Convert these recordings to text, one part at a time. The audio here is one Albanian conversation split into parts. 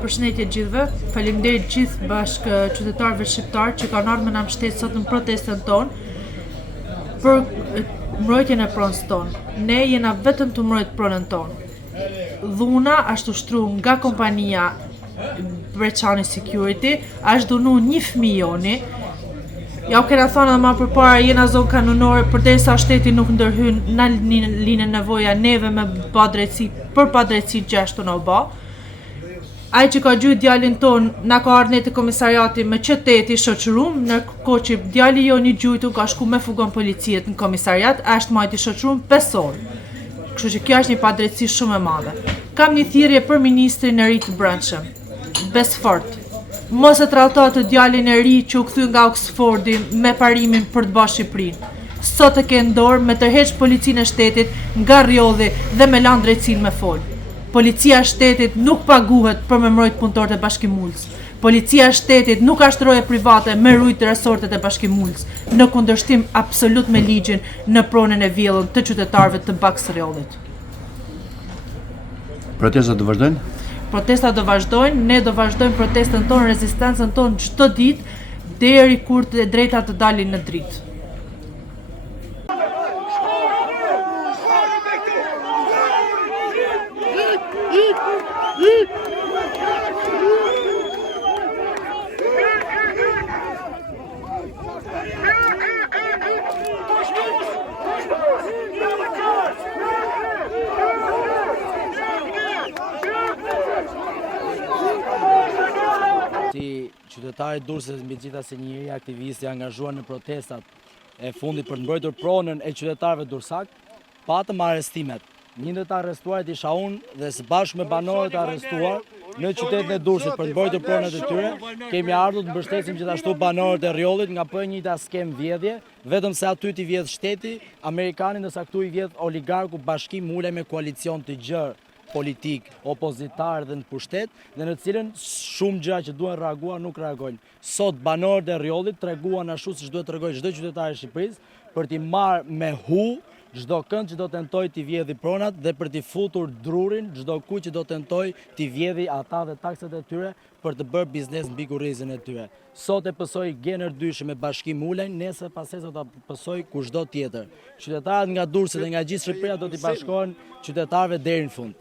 Përshëndetje gjithëve, faleminderit gjithë bashkë qytetarëve shqiptar që kanë ardhur me na mbështet sot në protestën tonë për mbrojtjen e pronës tonë. Ne jena vetëm të mbrojt pronën tonë. Dhuna është ushtruar nga kompania Breçani Security, është dhunu 1 fëmijë joni. Ja u kena thonë edhe më përpara, jena zonë kanonore, përderisa shteti nuk ndërhyn na linën nevoja neve me pa drejtësi gjashtu në oba. Ai që ka gjujt djalin ton na ka ardhur te komisariati me qyteti shoqërum, ndërkohë që djali joni gjujtu ka shku me fugon policiet në komisariat, është majti shoqërum 5 orë. Kështu që kjo është një padrejtësi shumë e madhe. Kam një thirrje për ministrin e ri të brendshëm, Besfort. Mos e trajto të djalin e ri që u kthy nga Oxfordi me parimin për të bashkë Shqipërinë. Sot e ke në dorë me tërheq policinë e shtetit nga rrjolli dhe me lanë drejtësinë me fol. Policia e shtetit nuk paguhet për me mbrojt punëtorët e Bashkimulës. Policia e shtetit nuk është roje private me rujt resortet e Bashkimulës, në kundërshtim absolut me ligjin në pronën e vjellën të qytetarëve të Baksërjollit. Protestat do vazhdojnë? Protestat do vazhdojnë, ne do vazhdojmë protestën tonë, rezistencën tonë çdo ditë deri kur të drejtat të dalin në dritë. Si qytetari Durrësit, mbi gjitha se një aktivist i angazhuar në protestat e fundit për të mbrojtur pronën e qytetarëve durrësak, patëm arrestimet. Një ndër të arrestuarit isha unë dhe së bashku me banorët arrestuar në qytetin e Durrësit për të mbrojtur pronët e tyre, kemi ardhur të mbështesim gjithashtu banorët e rrjollit nga për njëjta skem vjedhje, vetëm se aty t'i vjedh shteti amerikan, ndërsa këtu i vjedh oligarku Bashkim Ulaj me koalicion të gjerë politik, opozitar dhe në pushtet, dhe në cilën shumë gjëra që duhen reaguar nuk reagojnë. Sot banorët e rrjollit treguan ashtu siç duhet tregojë çdo qytetar i Shqipërisë për t'i marrë me hu çdo kënd që do tentoj t'i vjedhi pronat dhe për t'i futur drurin çdo kujt që do tentoj t'i vjedhi ata dhe takset e tyre për të bërë biznes mbi kurrizën e tyre. Sot e pësoj Gener Dyshi me Bashkim Ulaj, nesër pastaj do ta pësoj kushdo tjetër. Qytetarët nga Durrësi dhe nga gjithë Shqipëria do t'i bashkohen qytetarëve deri në fund.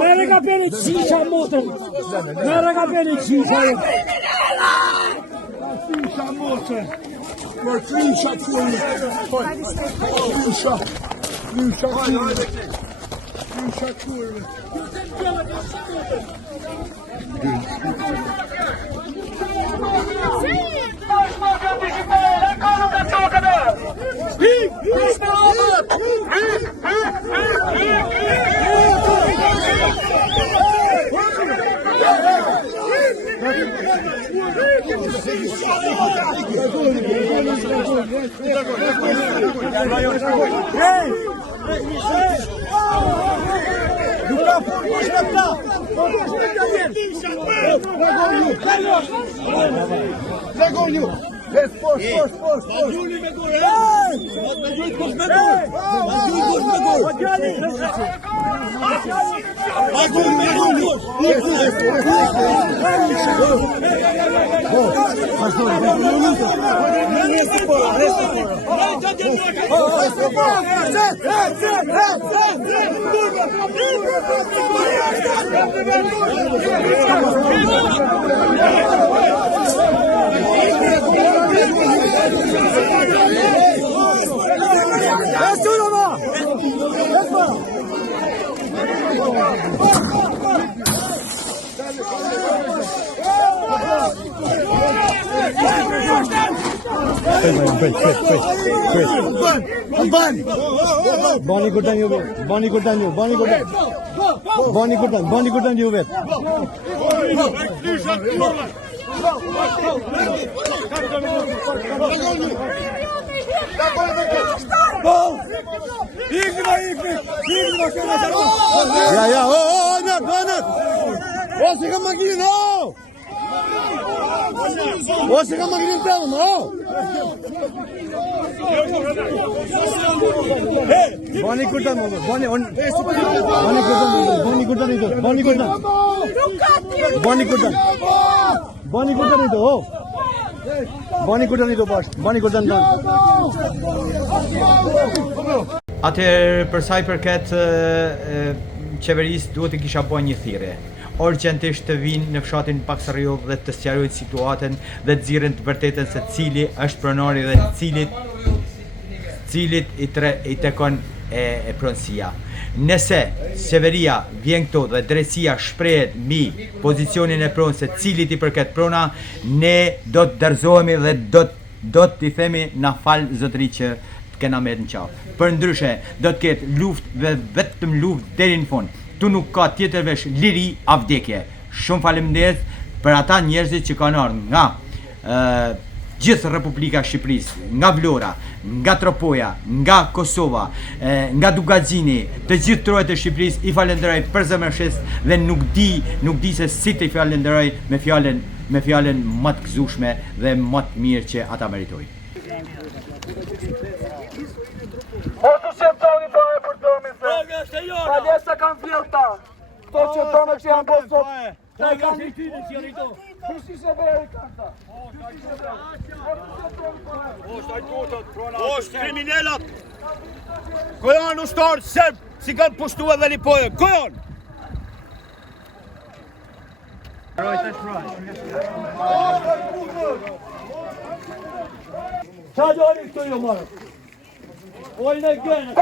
Merë ka peni qisha motën. Merë ka peni qisha. Qisha motën. Por qisha kurve. Qisha kurve. Qisha kurve. Bani kurdan ju vet. Bani kurdan ju. Bani kurdan. Bani kurdan. Bani kurdan ju vet. Ja, Anat. Você kan makirin, oh! Você kan makirin tamam, oh! Bani kurdan mı? Bani kurdan ito, oh! Bani kurdan ito bash. Bani kurdan dan. Atëherë për sa i përket qeverisë duhet të kisha bën një thirrje. Urgjentisht të vinë në fshatin Paksariov dhe të sqarojnë situatën dhe të nxjerrin të vërtetën se cili është pronari dhe cilit i tekon e pronësia. Nëse qeveria vjen këto dhe drejtësia shprehet mbi pozicionin e pronës se cilit i përket prona, ne do të dorëzohemi dhe do t'i themi na fal zotëri që kena merë në qafë. Për ndryshe, do të ketë luftë dhe vetëm luftë deri në fund. Tu nuk ka tjetër vesh liri a vdekje. Shumë faleminderit për ata njerëzit që kanë ardhur nga gjithë Republika Shqipërisë, nga Vlora, nga Tropoja, nga Kosova, nga Dugazini, të gjithë trojet e Shqipërisë i falenderoj përzemërsisht dhe nuk di se si të i falenderoj me fjalën më të gëzueshme dhe më të mirë që ata meritojnë. Mosu që toni pa e për domi se palesa kanë vjellë ta. Këto që tonë që janë bërë sot. Ne kanë një tyne që janë i to. Kështë ishe bërë i kanë ta. Është kriminellat. Kojan ushtarë serb si kanë pushtu edhe një pojë. Kojan! Qa dojnë këto jo marë? Ojnë e gënë!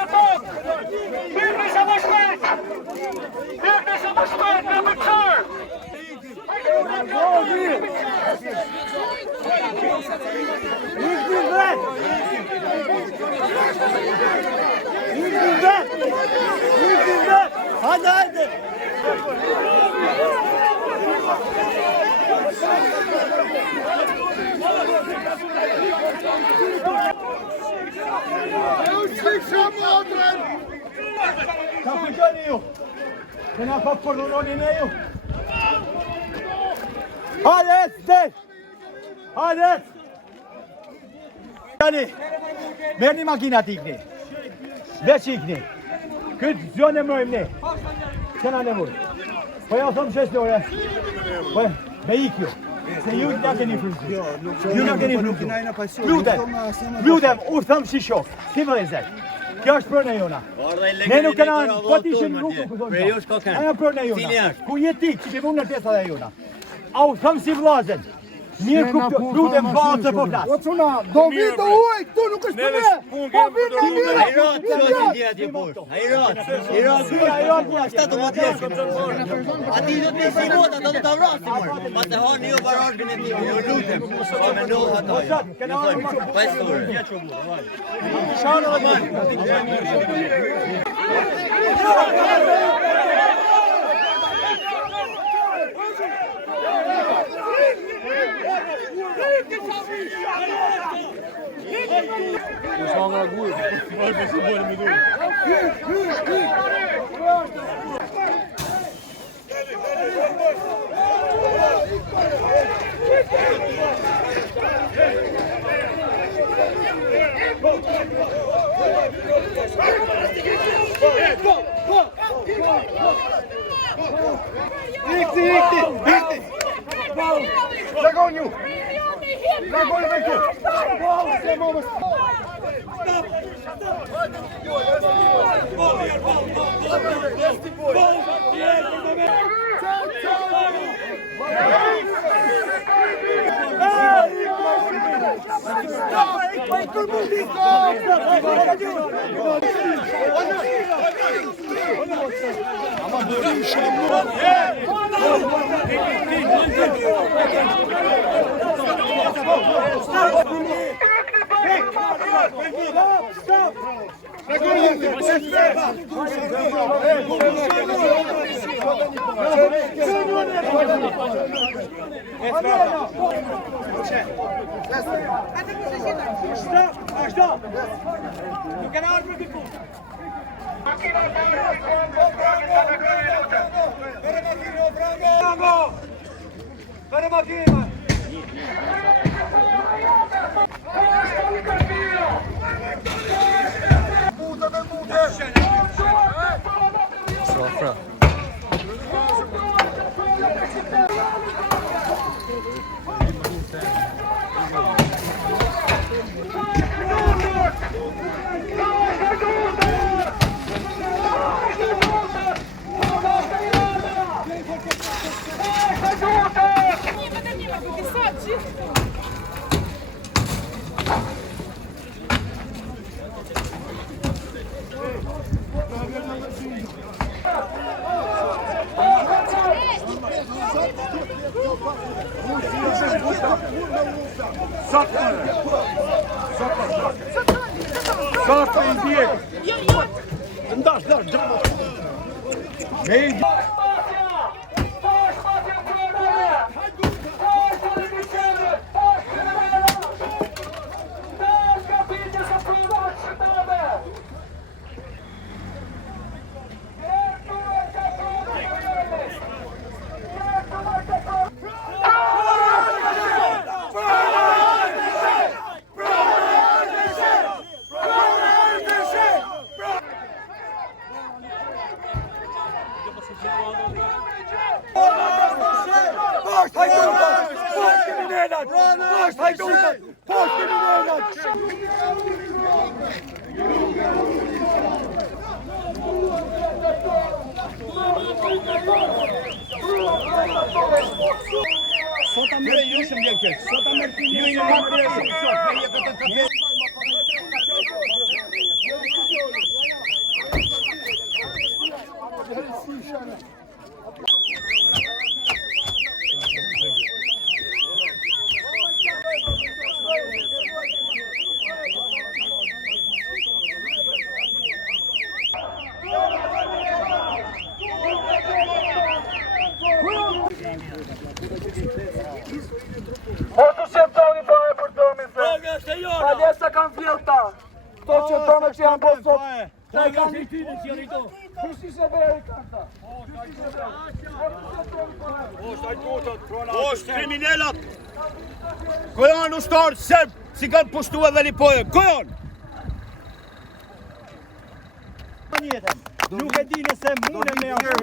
Marja tot! Byrë sa më shpejt! Byrë sa më shpejt në bëqër! Hadi hadi. Kapitani ju. Kena pa përdonin e ju. Hadi des. Hadi. Tani. Merrni makinat ikni. Veç ikni. Këtë zonë e mërëm ne. Qena në mërë. Po ja thëmë qështore. Po me ikjo. Se ju nga keni frumësi. Ju nga keni frumësi. Lutem, u thëmë si shok. Si vëllezër. Kjo është prënë e jona. Ne nuk kena po t'ishim rrugë ku thonë. Aja prënë e jona. Ku jeti, që ke mund në tesat e jona. A u thëmë si vlazen. Mirë kuptë, lutem valë se po flasë. O cuna, do vitë do uaj, këtu nuk është për me. Po vitë do mire. Hajrat, që është një atje poshtë. Hajrat, shtatë më tjesë. Ati do të si mota, do të vrasim mërë. Ma të hanë një barashkën e tim, ju lutem. Po me ndohë ato. Pa istorë. Shanë dhe manë. Zagonju! Zagonju me këtu! Sot amërë ju shumë vjen keq. Sot amërë ti ju në marrë shumë sot. Mos u shqetësoni fare për dëmin se. Palesa kanë vjedhë ta. Kto që donë që janë bërë sot. Ta e kanë Kryshtishe beri kanë ta. Është kriminalat. Ko janë ushtarë serb, si kanë pushtu edhe një pojë. Ko janë? Nuk e di nëse mune me ashtu.